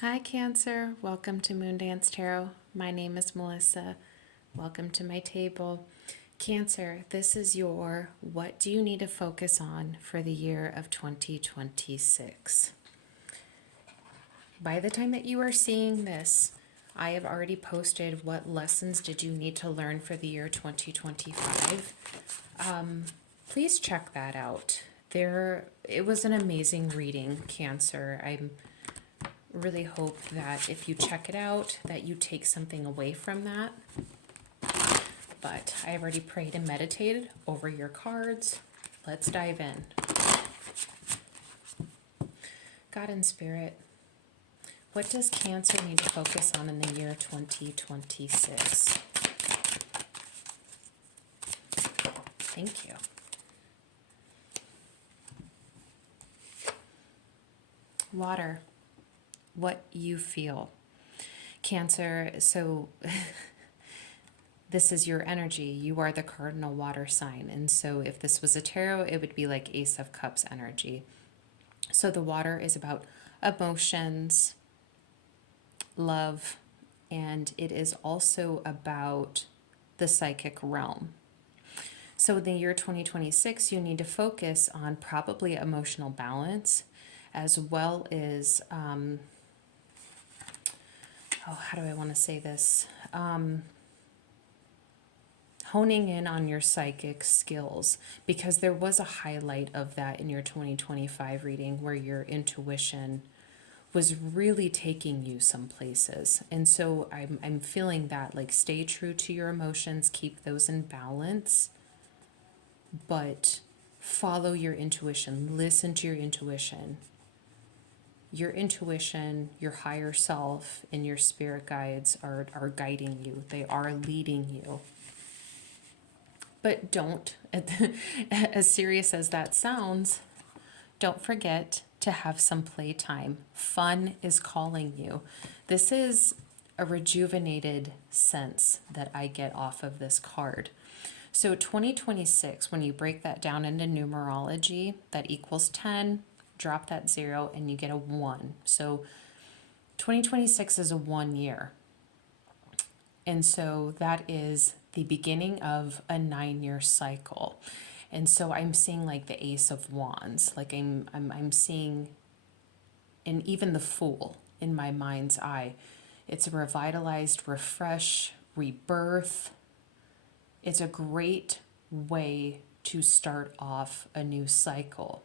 Hi Cancer, welcome to Moondance Tarot. My name is Melissa. Welcome to my table. Cancer, this is your what do you need to focus on for the year of 2026. By the time that you are seeing this, I have already posted what lessons did you need to learn for the year 2025. Please check that out. It was an amazing reading, Cancer. I really hope that if you check it out, that you take something away from that. But I have already prayed and meditated over your cards. Let's dive in. God and Spirit, what does Cancer need to focus on in the year 2026? Thank you. Water, what you feel. Cancer, so this is your energy. You are the cardinal water sign. And so if this was a tarot, it would be like Ace of Cups energy. So the water is about emotions, love, and it is also about the psychic realm. So in the year 2026, you need to focus on probably emotional balance as well as, how do I want to say this? Honing in on your psychic skills, because there was a highlight of that in your 2025 reading where your intuition was really taking you some places. And so I'm feeling that, like, stay true to your emotions, keep those in balance, but follow your intuition, listen to your intuition. Your intuition, your higher self, and your spirit guides are guiding you. They are leading you. But don't, as serious as that sounds, don't forget to have some playtime. Fun is calling you. This is a rejuvenated sense that I get off of this card. So 2026, when you break that down into numerology, that equals 10, drop that 0, and you get a 1. So 2026 is a 1 year. And so that is the beginning of a 9-year cycle. And so I'm seeing like the Ace of Wands, like I'm seeing, and even the Fool in my mind's eye. It's a revitalized, refresh, rebirth. It's a great way to start off a new cycle.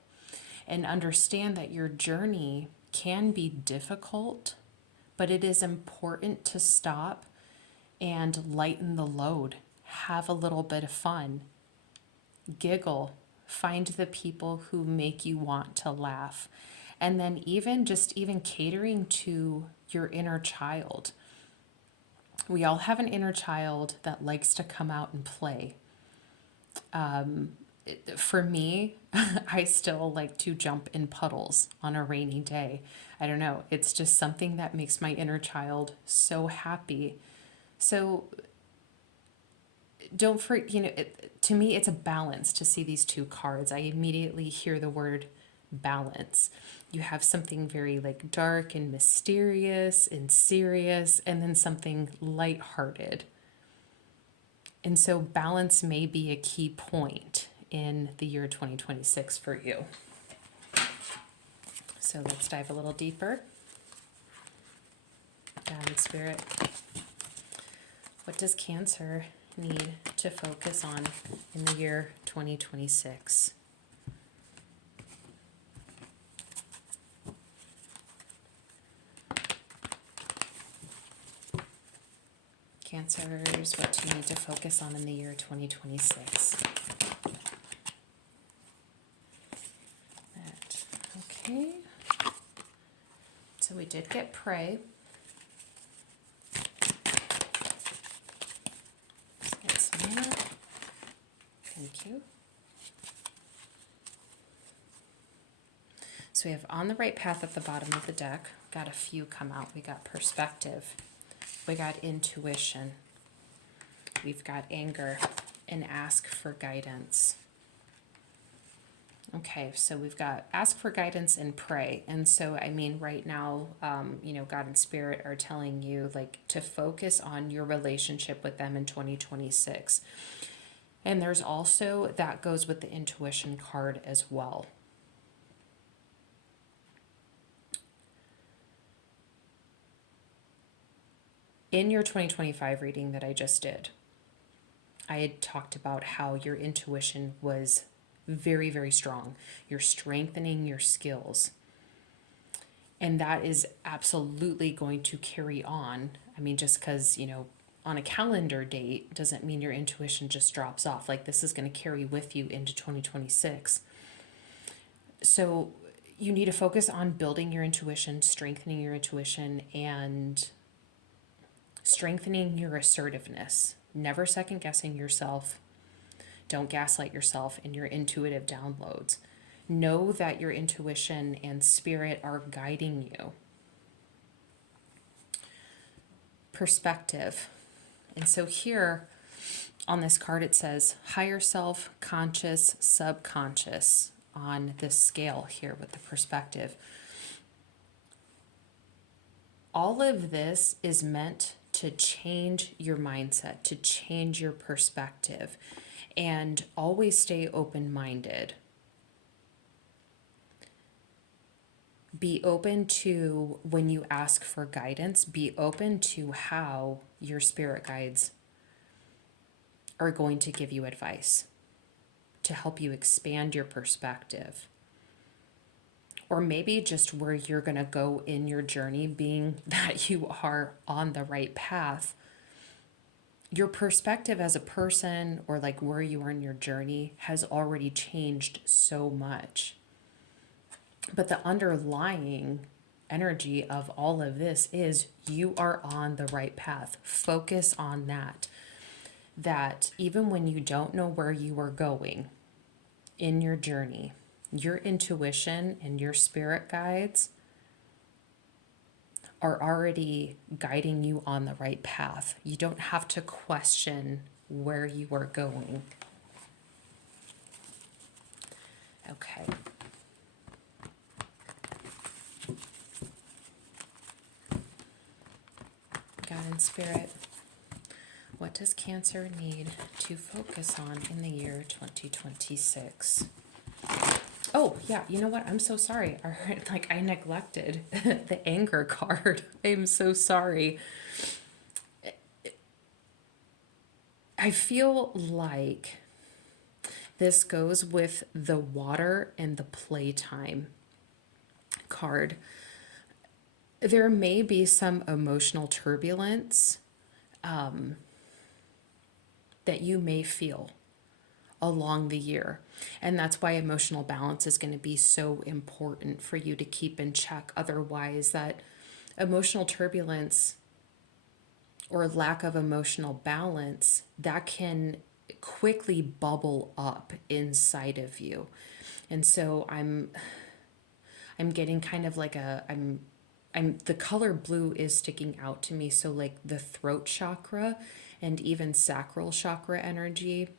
And understand that your journey can be difficult, but it is important to stop and lighten the load. Have a little bit of fun. Giggle. Find the people who make you want to laugh. And then even catering to your inner child. We all have an inner child that likes to come out and play. For me, I still like to jump in puddles on a rainy day. I don't know. It's just something that makes my inner child so happy. So don't to me, it's a balance to see these two cards. I immediately hear the word balance. You have something very like dark and mysterious and serious, and then something lighthearted. And so balance may be a key point in the year 2026 for you. So let's dive a little deeper. God and Spirit, what does Cancer need to focus on in the year 2026? Cancers, what do you need to focus on in the year 2026? That, okay. So we did get pray. Let's get some more. Thank you. So we have on the right path at the bottom of the deck. Got a few come out. We got perspective. We got intuition. We've got anger and ask for guidance. Okay, so we've got ask for guidance and pray. And so, I mean, right now, God and Spirit are telling you like to focus on your relationship with them in 2026. And there's also that goes with the intuition card as well. In your 2025 reading that I just did, I had talked about how your intuition was very, very strong. You're strengthening your skills. And that is absolutely going to carry on. I mean, just because, on a calendar date doesn't mean your intuition just drops off. Like this is going to carry with you into 2026. So you need to focus on building your intuition, strengthening your intuition, and strengthening your assertiveness. Never second guessing yourself. Don't gaslight yourself in your intuitive downloads. Know that your intuition and spirit are guiding you. Perspective. And so here on this card it says higher self, conscious, subconscious on this scale here with the perspective. All of this is meant to change your mindset, to change your perspective, and always stay open-minded. Be open to, when you ask for guidance, be open to how your spirit guides are going to give you advice to help you expand your perspective. Or maybe just where you're going to go in your journey, being that you are on the right path. Your perspective as a person, or like where you are in your journey, has already changed so much. But the underlying energy of all of this is you are on the right path. Focus on that. That even when you don't know where you are going in your journey, your intuition and your spirit guides are already guiding you on the right path. You don't have to question where you are going. Okay. God and Spirit, what does Cancer need to focus on in the year 2026? Oh, yeah, you know what? I'm so sorry. I neglected the anger card. I'm so sorry. I feel like this goes with the water and the playtime card. There may be some emotional turbulence that you may feel along the year. And that's why emotional balance is going to be so important for you to keep in check. Otherwise, that emotional turbulence or lack of emotional balance, that can quickly bubble up inside of you. And so I'm getting kind of like I'm the color blue is sticking out to me. So like the throat chakra and even sacral chakra energy,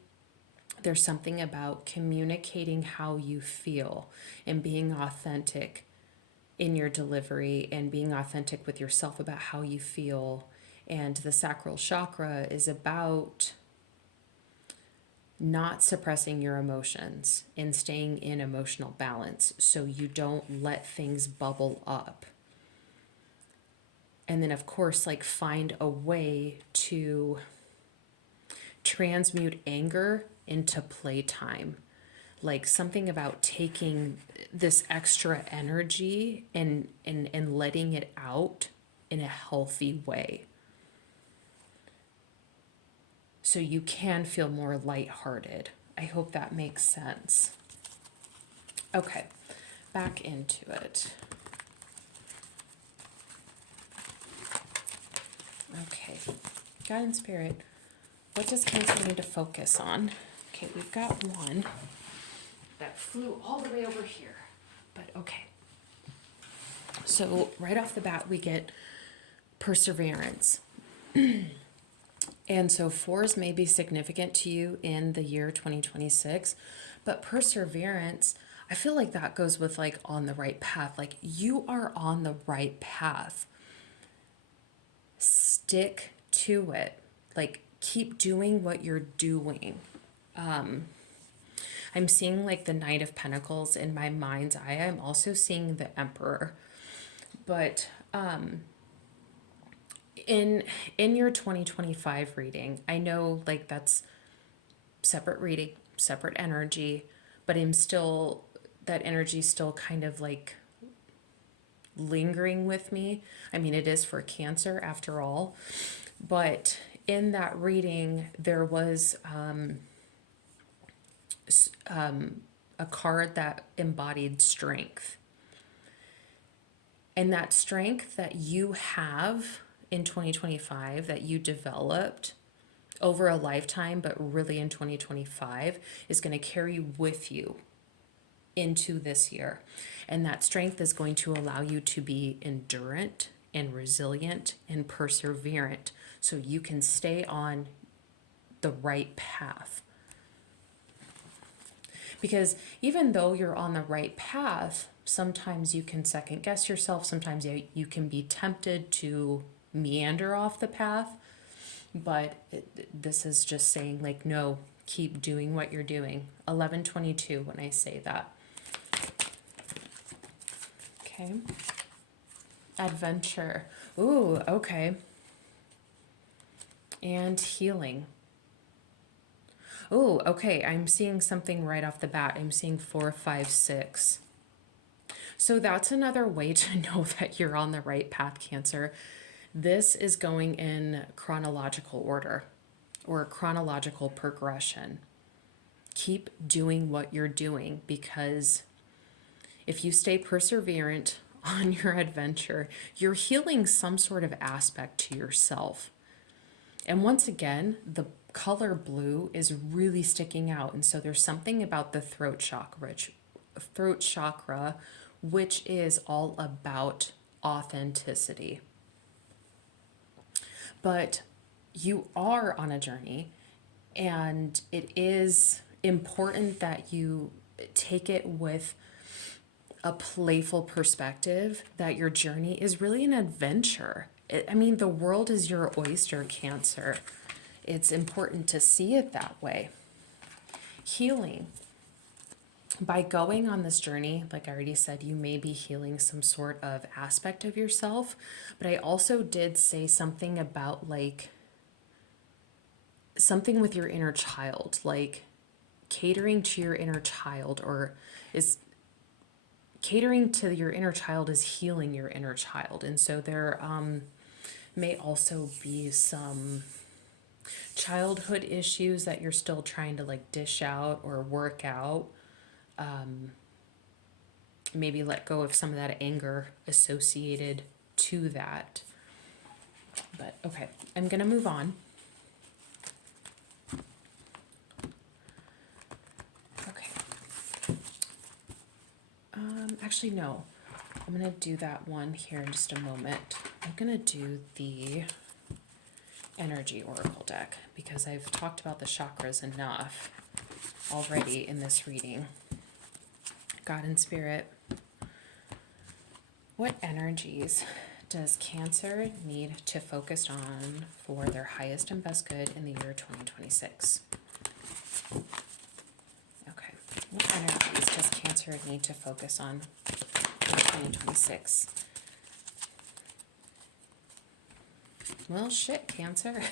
there's something about communicating how you feel and being authentic in your delivery and being authentic with yourself about how you feel. And the sacral chakra is about not suppressing your emotions and staying in emotional balance so you don't let things bubble up. And then, of course, like find a way to transmute anger into playtime. Like something about taking this extra energy and letting it out in a healthy way. So you can feel more lighthearted. I hope that makes sense. Okay, back into it. Okay, God and Spirit, what does Cancer need to focus on? Okay, we've got one that flew all the way over here, but okay. So right off the bat, we get perseverance. And so fours may be significant to you in the year 2026, but perseverance, I feel like that goes with like on the right path. Like you are on the right path. Stick to it. Like keep doing what you're doing. I'm seeing like the Knight of Pentacles in my mind's eye. I'm also seeing the Emperor. But in your 2025 reading, I know like that's separate reading, separate energy, but I'm still, that energy still kind of like lingering with me. I mean, it is for Cancer after all, but in that reading, there was a card that embodied strength. And that strength that you have in 2025, that you developed over a lifetime, but really in 2025, is going to carry with you into this year. And that strength is going to allow you to be endurant and resilient and perseverant so you can stay on the right path. Because even though you're on the right path, sometimes you can second guess yourself. Sometimes you can be tempted to meander off the path. But this is just saying like, no, keep doing what you're doing. 1122 when I say that. Okay. Adventure. Ooh, okay. And healing. Oh, okay. I'm seeing something right off the bat. I'm seeing 4, 5, 6. So that's another way to know that you're on the right path, Cancer. This is going in chronological order or chronological progression. Keep doing what you're doing, because if you stay perseverant on your adventure, you're healing some sort of aspect to yourself. And once again, the color blue is really sticking out. And so there's something about the throat chakra, which is all about authenticity. But you are on a journey, and it is important that you take it with a playful perspective, that your journey is really an adventure. I mean, the world is your oyster, Cancer. It's important to see it that way. Healing. By going on this journey, like I already said, you may be healing some sort of aspect of yourself. But I also did say something about like something with your inner child, like catering to your inner child, or is catering to your inner child is healing your inner child. And so there may also be some childhood issues that you're still trying to like dish out or work out. Maybe let go of some of that anger associated to that. But okay, I'm gonna move on. Okay. Actually, no. I'm gonna do that one here in just a moment. I'm gonna do the energy oracle deck because I've talked about the chakras enough already in this reading. God and Spirit, what energies does Cancer need to focus on for their highest and best good in the year 2026? Okay, what energies does Cancer need to focus on for 2026? Well, shit, Cancer.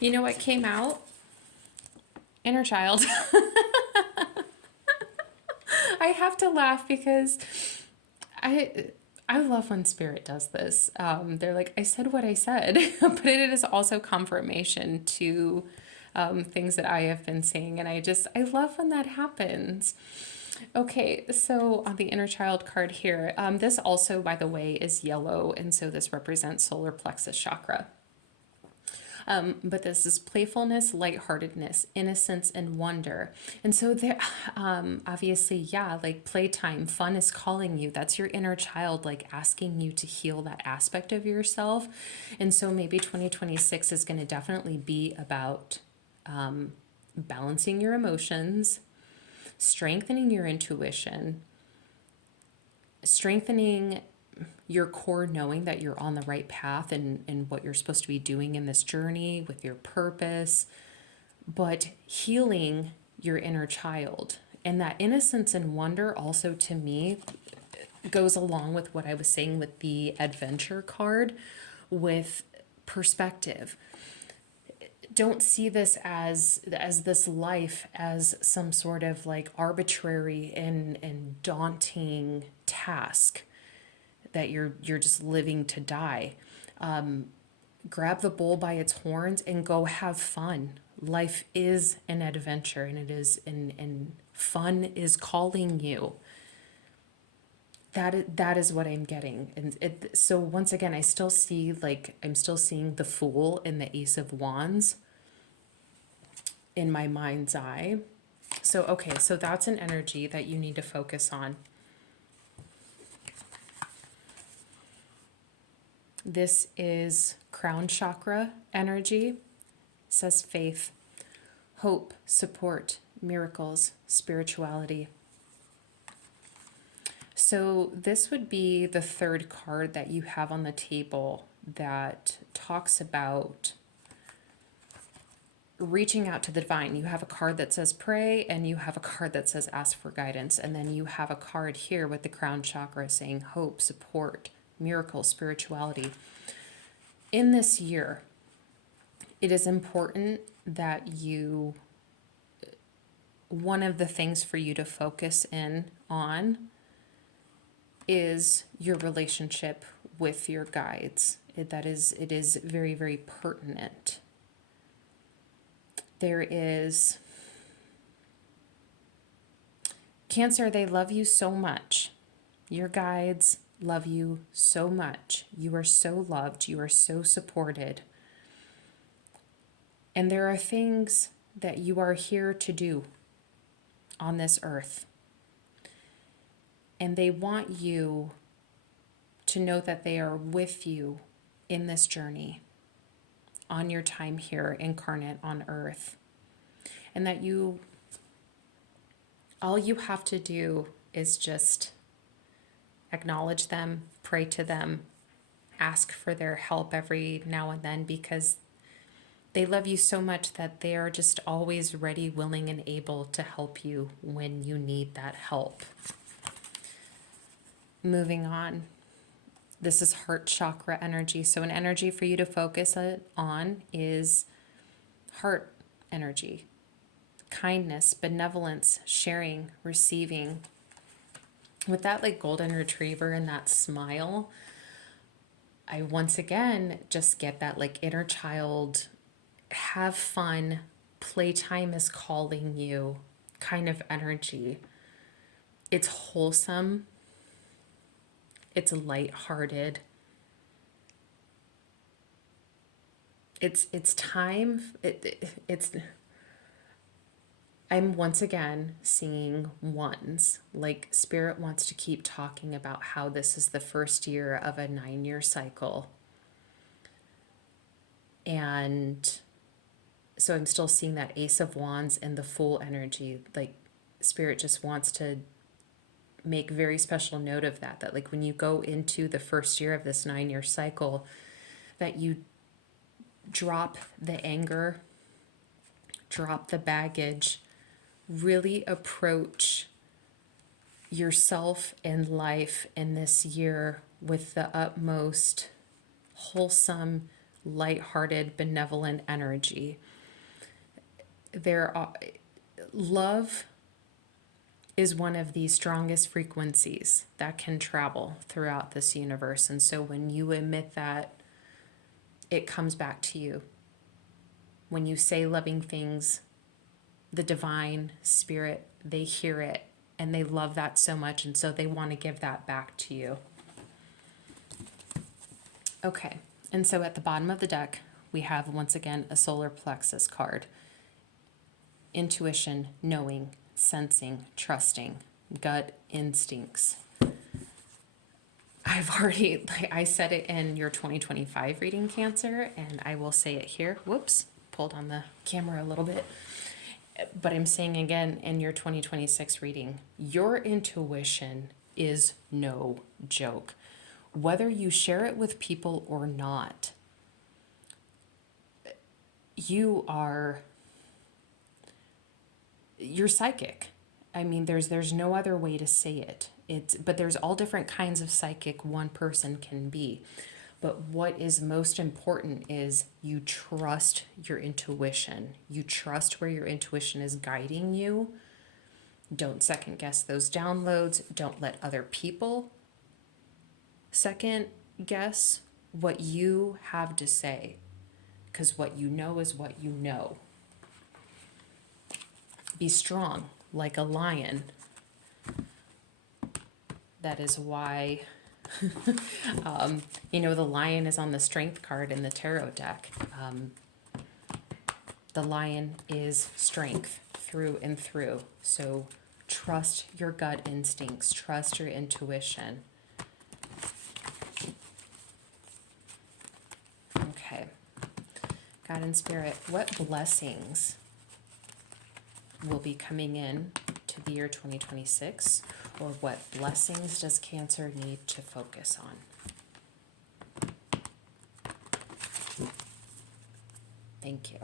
You know what came out? Inner child. I have to laugh because I love when Spirit does this. They're like, I said what I said, but it is also confirmation to things that I have been saying, and I love when that happens. Okay, so on the inner child card here, this also, by the way, is yellow, and so this represents solar plexus chakra. But this is playfulness, lightheartedness, innocence, and wonder. And so there, obviously, yeah, like playtime, fun is calling you. That's your inner child, like asking you to heal that aspect of yourself. And so maybe 2026 is going to definitely be about balancing your emotions, strengthening your intuition, strengthening your core knowing that you're on the right path and what you're supposed to be doing in this journey with your purpose, but healing your inner child. And that innocence and wonder also, to me, goes along with what I was saying with the adventure card, with perspective. Don't see this as this life as some sort of like arbitrary and daunting task that you're just living to die. Grab the bull by its horns and go have fun. Life is an adventure, and it is and fun is calling you. That is what I'm getting. And so once again, I still see, like, I'm still seeing the Fool and the Ace of Wands in my mind's eye. So, okay, so that's an energy that you need to focus on. This is crown chakra energy. It says faith, hope, support, miracles, spirituality. So this would be the third card that you have on the table that talks about reaching out to the divine. You have a card that says pray, and you have a card that says ask for guidance. And then you have a card here with the crown chakra saying hope, support, miracle, spirituality. In this year, it is important that one of the things for you to focus in on is your relationship with your guides. It is very, very pertinent. There is Cancer, they love you so much. Your guides love you so much. You are so loved. You are so supported. And there are things that you are here to do on this earth. And they want you to know that they are with you in this journey, on your time here incarnate on earth. And that all you have to do is just acknowledge them, pray to them, ask for their help every now and then, because they love you so much that they are just always ready, willing, and able to help you when you need that help. Moving on. This is heart chakra energy. So an energy for you to focus on is heart energy. Kindness, benevolence, sharing, receiving. With that like golden retriever and that smile, I once again just get that like inner child, have fun, playtime is calling you kind of energy. It's wholesome. It's lighthearted. It's time. I'm once again seeing ones. Like Spirit wants to keep talking about how this is the first year of a 9-year cycle. And so I'm still seeing that Ace of Wands and the Fool energy. Like Spirit just wants to make very special note of that like when you go into the first year of this 9-year cycle, that you drop the anger, drop the baggage, really approach yourself and life in this year with the utmost wholesome, lighthearted, benevolent energy. Love is one of the strongest frequencies that can travel throughout this universe. And so when you emit that, it comes back to you. When you say loving things, the divine spirit, they hear it and they love that so much. And so they want to give that back to you. Okay. And so at the bottom of the deck, we have once again a solar plexus card. Intuition, knowing, sensing, trusting, gut instincts. I said it in your 2025 reading, Cancer, and I will say it here. Whoops, pulled on the camera a little bit. But I'm saying again, in your 2026 reading, your intuition is no joke. Whether you share it with people or not, you are, you're psychic. I mean, there's no other way to say it. But there's all different kinds of psychic one person can be. But what is most important is you trust your intuition. You trust where your intuition is guiding you. Don't second guess those downloads. Don't let other people second guess what you have to say, because what you know is what you know. Be strong like a lion. That is why, the lion is on the strength card in the tarot deck. The lion is strength through and through. So trust your gut instincts, trust your intuition. Okay. God and Spirit, what blessings will be coming in to the year 2026, or what blessings does Cancer need to focus on? Thank you.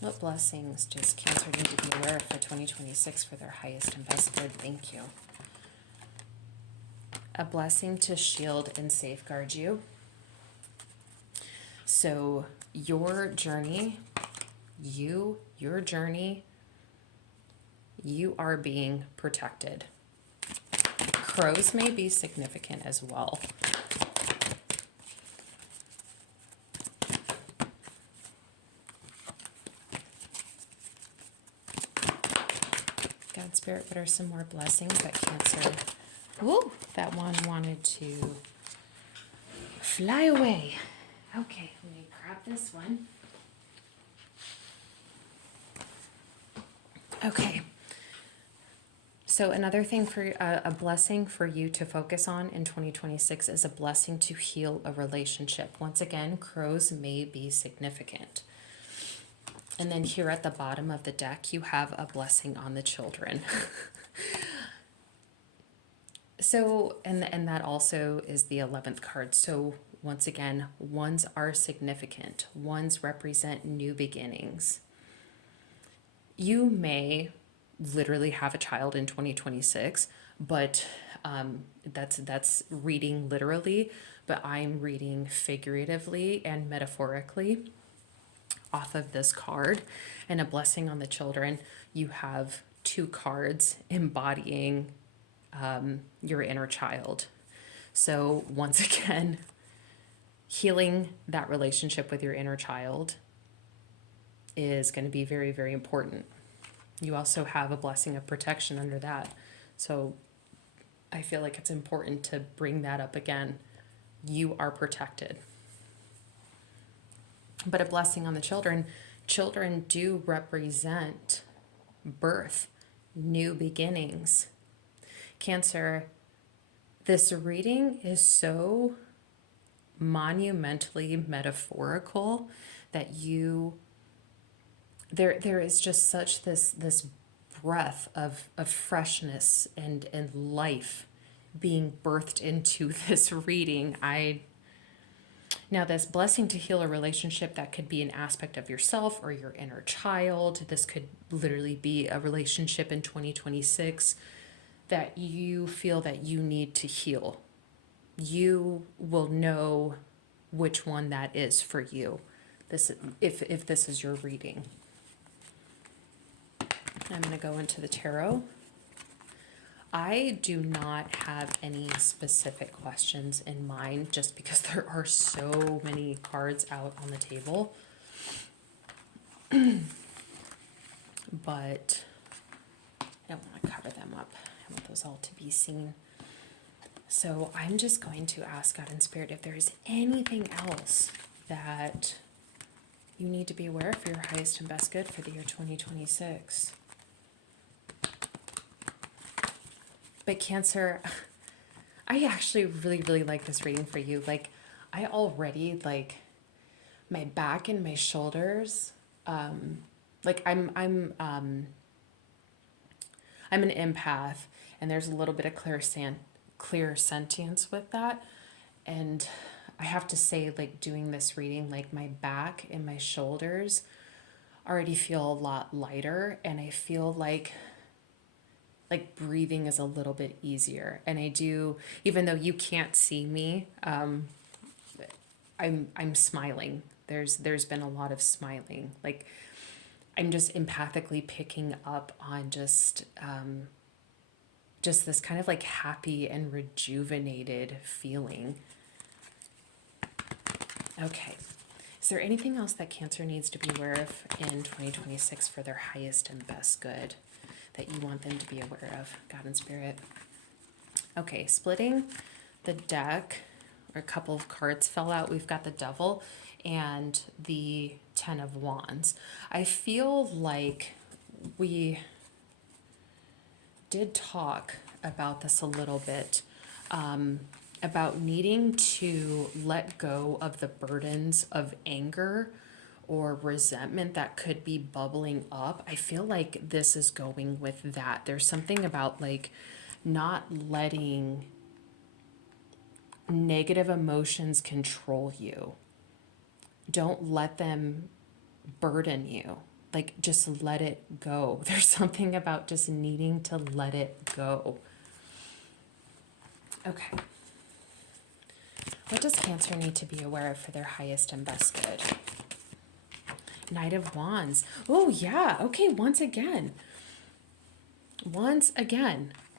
What blessings does Cancer need to be aware of for 2026 for their highest and best good? Thank you. A blessing to shield and safeguard you. So your journey, your journey, you are being protected. Crows may be significant as well. God, Spirit, what are some more blessings that Cancer... Woo! That one wanted to fly away. Okay, let me grab this one. Okay. So another thing for a blessing for you to focus on in 2026 is a blessing to heal a relationship. Once again, crows may be significant. And then here at the bottom of the deck, you have a blessing on the children. So, and that also is the 11th card. So once again, ones are significant. Ones represent new beginnings. You may literally have a child in 2026, but that's reading literally, but I'm reading figuratively and metaphorically off of this card. And a blessing on the children, you have two cards embodying your inner child. So once again, healing that relationship with your inner child is going to be very, very important. You also have a blessing of protection under that. So I feel like it's important to bring that up again. You are protected. But a blessing on the children. Children do represent birth, new beginnings. Cancer, this reading is so monumentally metaphorical that there is just such this breath of freshness and life being birthed into this reading. Now, this blessing to heal a relationship, that could be an aspect of yourself or your inner child. This could literally be a relationship in 2026 that you feel that you need to heal. You will know which one that is for you. If this is your reading. I'm going to go into the tarot. I do not have any specific questions in mind just because there are so many cards out on the table. But I don't want to cover them up. I want those all to be seen. So I'm just going to ask God and Spirit if there is anything else that you need to be aware of for your highest and best good for the year 2026. But Cancer, I actually really, really like this reading for you. Like, I already, my back and my shoulders. Like I'm an empath, and there's a little bit of clear sentience with that. And I have to say, like, doing this reading, like, my back and my shoulders already feel a lot lighter, and I feel like breathing is a little bit easier. And I do, even though you can't see me, I'm smiling. There's been a lot of smiling. Like, I'm just empathically picking up on just this kind of like happy and rejuvenated feeling. Okay. Is there anything else that Cancer needs to be aware of in 2026 for their highest and best good that you want them to be aware of, God and Spirit? Okay, splitting the deck, or a couple of cards fell out. We've got the Devil and the Ten of Wands. I feel like we did talk about this a little bit, about needing to let go of the burdens of anger or resentment that could be bubbling up. I feel like this is going with that. There's something about like not letting negative emotions control you. Don't let them burden you. Like, just let it go. There's something about just needing to let it go. Okay. What does Cancer need to be aware of for their highest and best good? Knight of Wands. Oh, yeah. Okay, once again.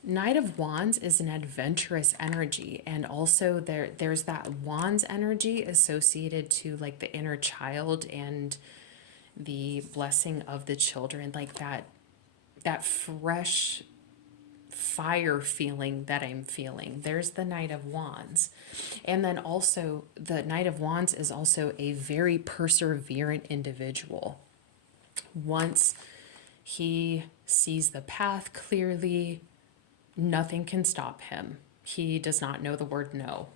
Knight of Wands is an adventurous energy, and also there's that Wands energy associated to like the inner child and the blessing of the children, like that fresh fire feeling that I'm feeling. There's the Knight of Wands. And then also the Knight of Wands is also a very perseverant individual. Once he sees the path clearly, nothing can stop him. He does not know the word no.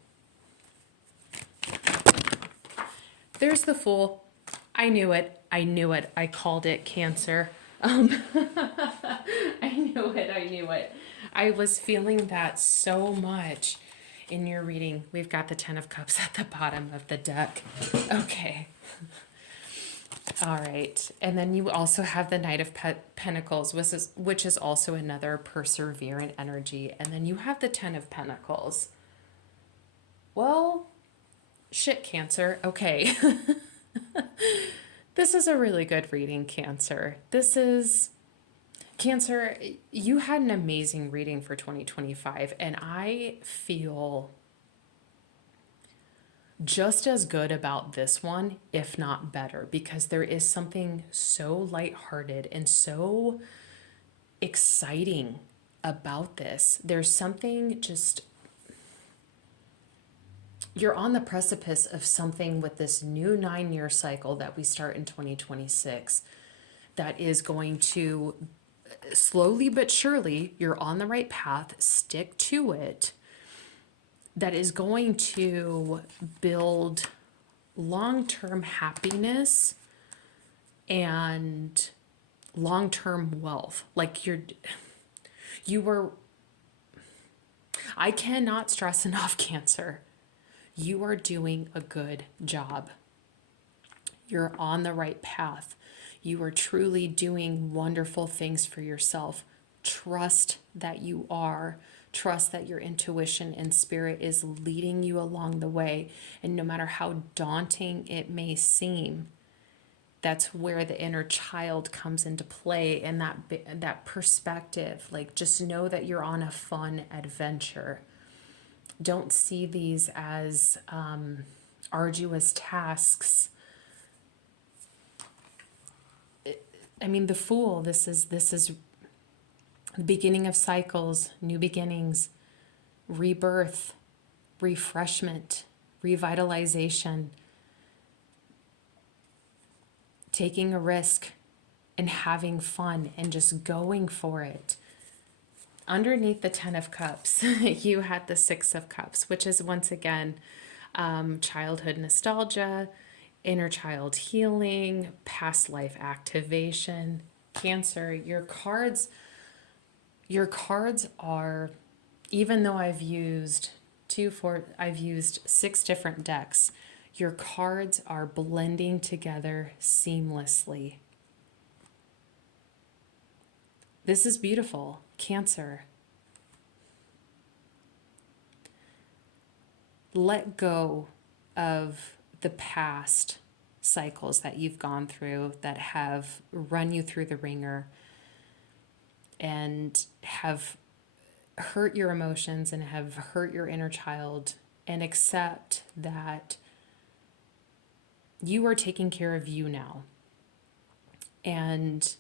There's the Fool. I knew it. I called it, Cancer. I knew it. I was feeling that so much in your reading. We've got the Ten of Cups at the bottom of the deck. Okay. All right. And then you also have the Knight of Pentacles, which is also another perseverant energy. And then you have the Ten of Pentacles. Well, shit, Cancer. Okay. This is a really good reading, Cancer. Cancer, you had an amazing reading for 2025, and I feel just as good about this one, if not better, because there is something so lighthearted and so exciting about this. There's something just, you're on the precipice of something with this new 9-year cycle that we start in 2026 that is going to slowly but surely, you're on the right path, stick to it, that is going to build long-term happiness and long-term wealth. Like I cannot stress enough, Cancer. You are doing a good job. You're on the right path. You are truly doing wonderful things for yourself. Trust that you are. Trust that your intuition and spirit is leading you along the way. And no matter how daunting it may seem, that's where the inner child comes into play, and that perspective. Like, just know that you're on a fun adventure. Don't see these as arduous tasks. I mean, the Fool, this is the beginning of cycles, new beginnings, rebirth, refreshment, revitalization, taking a risk and having fun and just going for it. Underneath the Ten of Cups, you had the Six of Cups, which is once again childhood nostalgia. inner child healing, past life activation. Cancer, your cards are, even though I've used 6 different decks, your cards are blending together seamlessly. This is beautiful, Cancer. Let go of the past cycles that you've gone through that have run you through the ringer and have hurt your emotions and have hurt your inner child, and accept that you are taking care of you now. And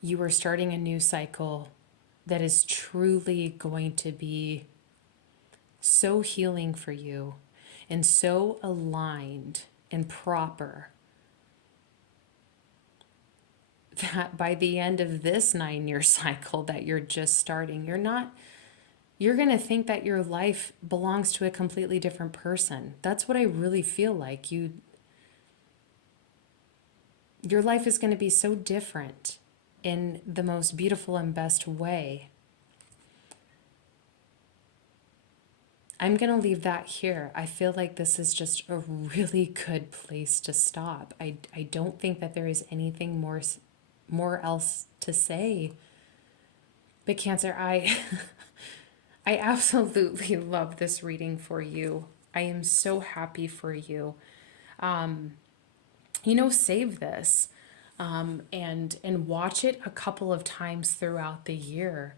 you are starting a new cycle that is truly going to be so healing for you and so aligned and proper that by the end of this 9-year cycle that you're just starting, you're going to think that your life belongs to a completely different person. That's what I really feel like. Your life is going to be so different in the most beautiful and best way. I'm going to leave that here. I feel like this is just a really good place to stop. I don't think that there is anything more else to say. But Cancer, I I absolutely love this reading for you. I am so happy for you. Save this, and watch it a couple of times throughout the year.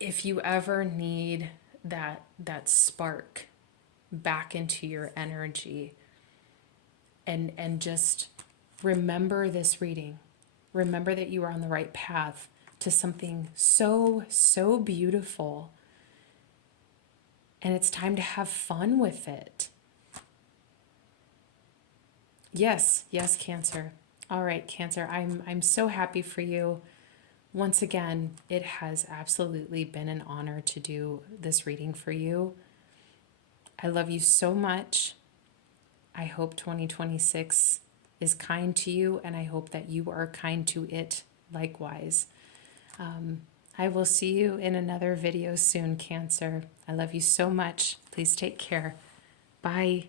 If you ever need that spark back into your energy, and just remember this reading. Remember that you are on the right path to something so beautiful. And it's time to have fun with it. Yes, Cancer. All right, Cancer, I'm so happy for you. Once again, it has absolutely been an honor to do this reading for you. I love you so much. I hope 2026 is kind to you, and I hope that you are kind to it likewise. I will see you in another video soon, Cancer. I love you so much. Please take care. Bye.